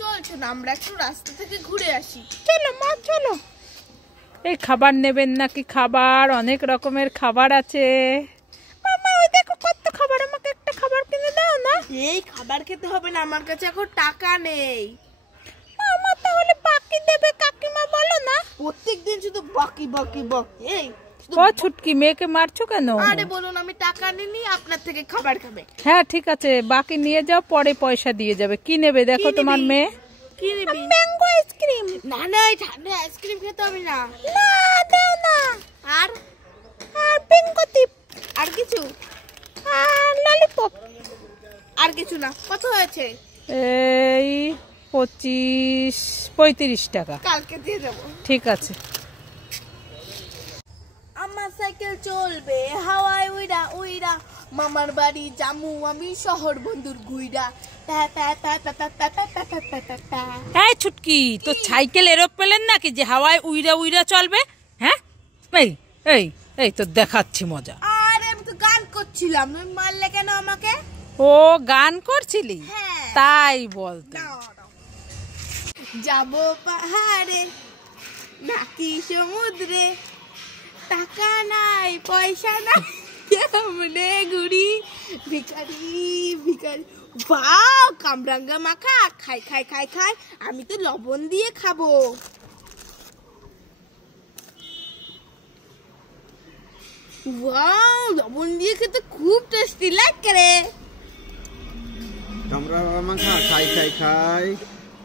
চলছে না, আমরা একটু রাস্তা থেকে ঘুরে আসি। চলো মা চলো। এই খাবার নেবেন নাকি? খাবার অনেক রকমের খাবার আছে। মামা ওই দেখো কত খাবার, আমাকে একটা খাবার কিনে দাও না। এই খাবার খেতে হবে না, আমার কাছে এখন টাকা নেই। মামা তাহলে বাকি দেবে কাকিমা বলো না। প্রত্যেকদিন শুধু বাকি বাকি বাকি। এই ও ছুটকি, মেয়েকে মারছো কেন? আরে বলুন আমি টাকা নিনি, আপনার থেকে খাবার খাবে। হ্যাঁ ঠিক আছে, বাকি নিয়ে যাও, পরে পয়সা দিয়ে যাবে। কি নেবে দেখো তোমার মেয়ে? কি নিবি? Mango ice cream. না না, এই ঠান্ডা আইসক্রিম খেতে হবে না। না দাও না। আর আর পিঙ্কটিপ। আর কিছু? আর ললিপপ। আর কিছু না। কত হয়েছে? এই 35-35 টাকা। কালকে দিয়ে দেবো। ঠিক আছে। আমার সাইকেল চলবে হাওয়ায় উইরা উইরা, মামার বাড়ি জামু আমি শহর বন্ধুর গুইরা। এই ছুটকি, তোর সাইকেল এরোপ্লেন নাকি যে হাওয়ায় উইরা উইরা চলবে? হ্যাঁ এই এই এই তো দেখাচ্ছি মজা। আরে আমি তো গান করছিলাম, তুমি মারলে কেন আমাকে? ও গান করছিলি? হ্যাঁ। তাই বলতে। যাব পাহাড়ে নাকি সমুদ্রে, টাকা নাই পয়সা নাই, কেমনে ঘুরি ভিখারি ভিখারি। বাহ, কামরাঙ্গা মাখা, খাই খাই খাই খাই। আমি তো লবণ দিয়ে খাবো। ওয়াও, লবণ দিয়ে খেতে খুব টেস্টি লাগে। কামরাঙ্গা মাখা খাই খাই খাই,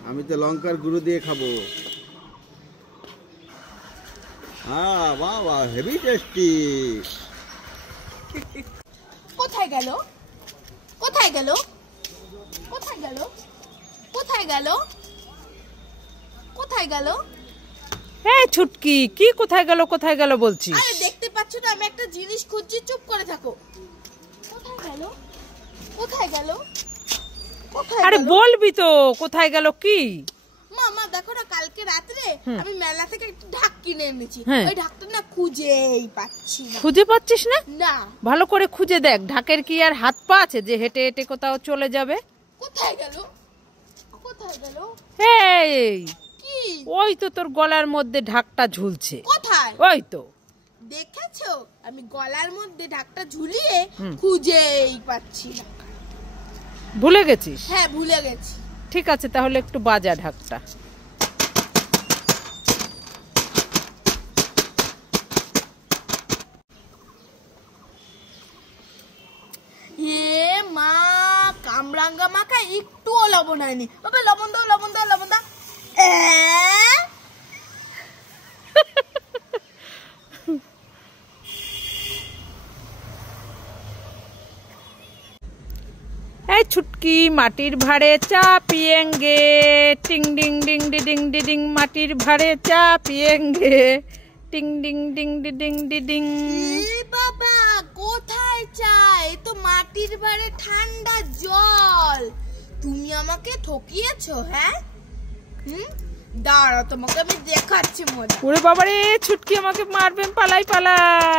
আমি তো লঙ্কার গুঁড়ো দিয়ে খাবো। বাহ বাহ, হেভি টেস্টি। কোথায় গেল? কোথায় গেল? কোথায় গেল? কোথায় গেল? কোথায় গেল? এই ছুটকি, কি কোথায় গেল কোথায় গেল বলছিস? আরে দেখতে পাচ্ছ না আমি একটা জিনিস খুঁজছি, চুপ করে থাকো। কোথায় গেল? কোথায় গেল? কোথায় আরে গেল? বলবি তো কোথায় গেল কি? মামা দেখো না, কালকে রাত্রে আমি মেলা থেকে একটা ঢাক কিনে এনেছি। হ্যাঁ। ওই ঢাকটা না খুঁজেই পাচ্ছি না। খুঁজে পাচ্ছিস না? না। ভালো করে খুঁজে দেখ, ঢাকের কি আর হাত পা আছে যে হেঁটে হেঁটে কোথাও চলে যাবে? কোথায় গেল? কোথায় গেল? এই কি? ওই তো তোর গলার মধ্যে ঢাকটা ঝুলছে। কোথায়? ওই তো। দেখেছো, আমি গলার মধ্যে ঢাকটা ঝুলিয়ে খুঁজেই পাচ্ছি না। ভুলে গেছিস? হ্যাঁ ভুলে গেছি। ঠিক আছে, তাহলে একটু বাজা ঢাকটা। এ মা, কামরাঙ্গা মাখা একটুও লবণ হয়নি। বাবা লবণ দাও, লবণ দাও, লবণ দাও। এই ছুটকি, মাটির ভাড়ে চা পিয়েঙ্গে, টিং ডিং ডিং ডি ডিং ডি ডিং, মাটির ভাড়ে চা পিয়েঙ্গে, টিং ডিং ডিং ডি ডিং ডি ডিং। এ বাবা, কোথায় চাই? তো মাটির ভারে ঠান্ডা জল। তুমি আমাকে ঠকিয়েছো, হ্যাঁ? দাঁড়াও, তোমাকে আমি দেখাচ্ছি মজা। ওরে বাবারে, ছুটকি আমাকে মারবেন, পালাই পালাই।